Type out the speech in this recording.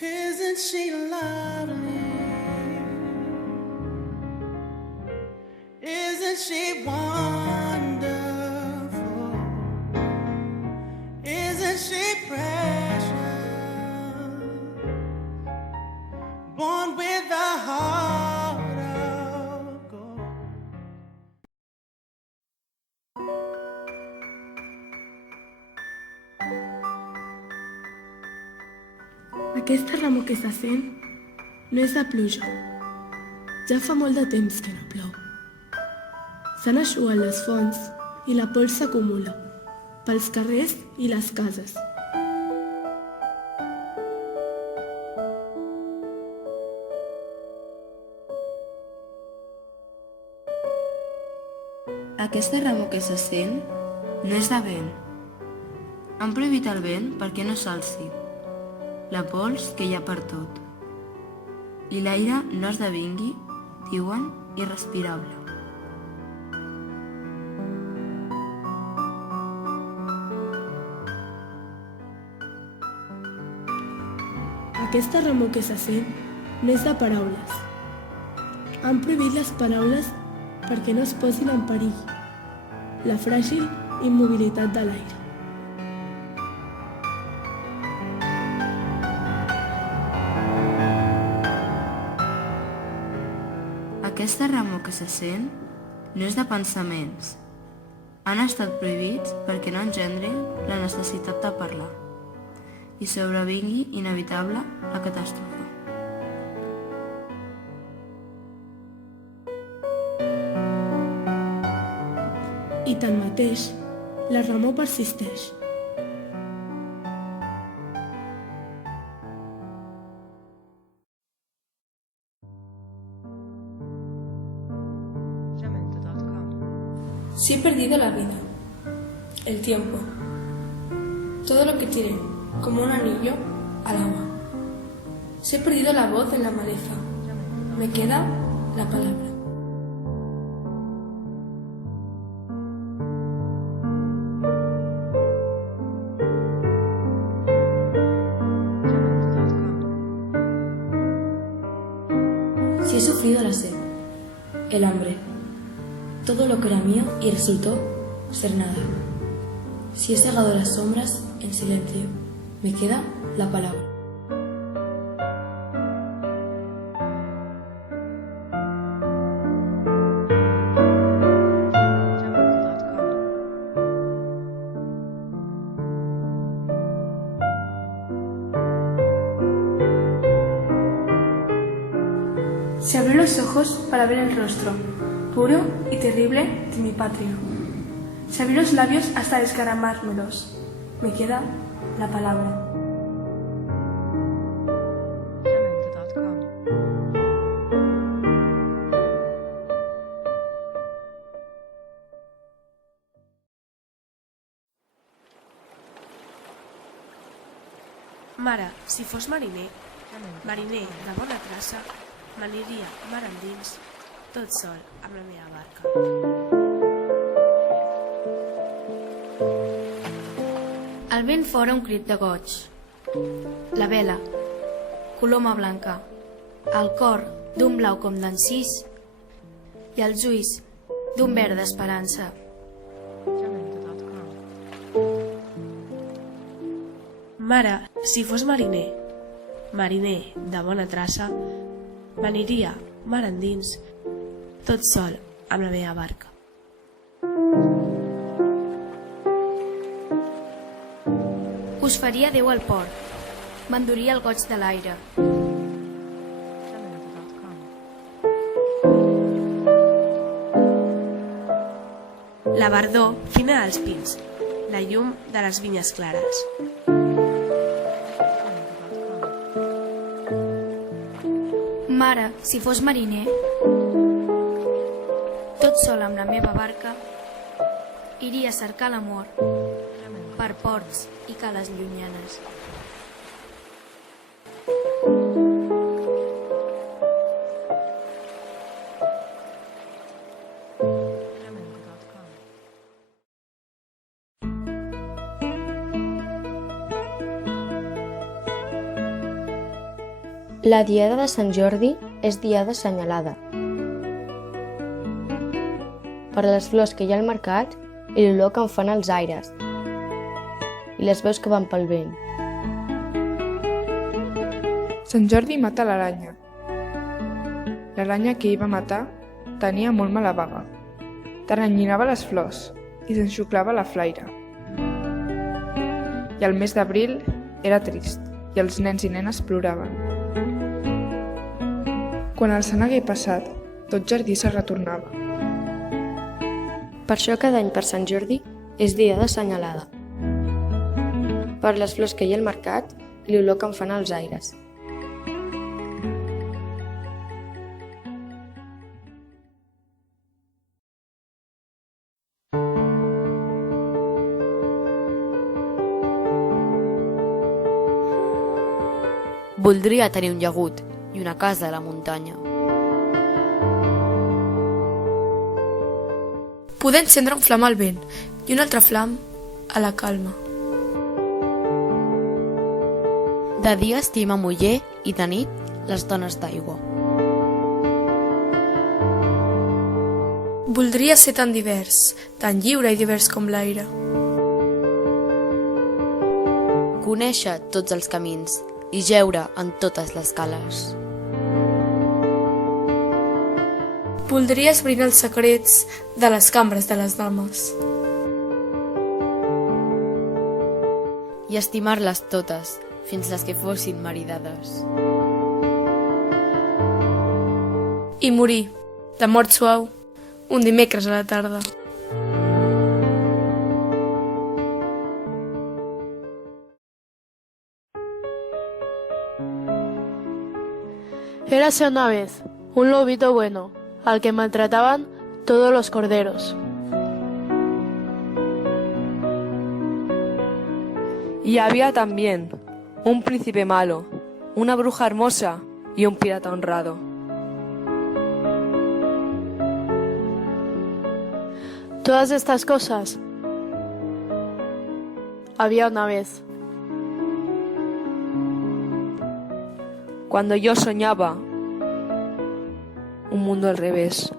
Isn't she lovely? Isn't she wonderful? Isn't she precious? Born with a heart of gold. Aquesta remor que se sent no és de pluja. Ja fa molt de temps que no plou. S'han eixugat les fonts i la pols s'acumula pels carrers i les cases. Aquesta remor que se sent no és de vent. Han prohibit el vent perquè no s'alci. La pols que hi ha per tot. I l'aire no esdevingui, diuen, irrespirable. Aquesta remor que se sent no és de paraules. Han prohibit les paraules perquè no es posin en perill la fràgil immobilitat de l'aire. Aquesta remor que se sent no és de pensaments. Han estat prohibits perquè no engendrin la necessitat de parlar i sobrevingui inevitable la catàstrofe. I tanmateix, la remor persisteix. Sí he perdido la vida, el tiempo, todo lo que tiré, como un anillo, al agua. Sí he perdido la voz en la maleza, me queda la palabra. Si he sufrido la sed, el hambre, todo lo que era mío y resultó ser nada. Si he cegado las sombras en silencio, me queda la palabra. Se abrió los ojos para ver el rostro, puro y terrible de mi patria. Se abrió los labios hasta descaramármelos. Me queda la palabra. Mare, si fos mariner, mariner de bona traça, m'aniria mar endins, tot sol amb la meva barca. El vent fora un crit de goig. La vela, coloma blanca, el cor d'un blau com d'encís i els ulls d'un verd d'esperança. Mare, si fos mariner, mariner de bona traça, m'aniria mar endins, tot sol amb la meva barca. Us faria Déu al port, m'enduria el goig de l'aire. La verdor fina als pins, la llum de les vinyes clares. Mare, si fos mariner, tot sol amb la meva barca, iria a cercar l'amor per ports i cales llunyanes. La diada de Sant Jordi és diada assenyalada. Per les flors que hi ha al mercat i l'olor que en fan els aires i les veus que van pel vent. Sant Jordi mata l'aranya. L'aranya que hi va matar tenia molt mala vaga. T'arrenyinava les flors i s'enxuclava la flaire. I el mes d'abril era trist i els nens i nenes ploraven. Quan el sant hagué passat, tot jardí se retornava. Per això cada any per Sant Jordi és diada assenyalada. Per les flors que hi ha al mercat i l'olor que en fan els aires. Voldria tenir un llagut i una casa a la muntanya. Poder encendre un flam al vent i un altre flam a la calma. De dia estima muller i de nit les dones d'aigua. Voldria ser tan divers, tan lliure i divers com l'aire. Conèixer tots els camins i jeure en totes les cales. Voldria esbrinar els secrets de les cambres de les dames. I estimar-les totes, fins les que fossin maridades. I morir, de mort suau, un dimecres a la tarda. Érase una vez un lobito bueno, al que maltrataban todos los corderos. Y había también un príncipe malo, una bruja hermosa y un pirata honrado. Todas estas cosas había una vez. Cuando yo soñaba un mundo al revés.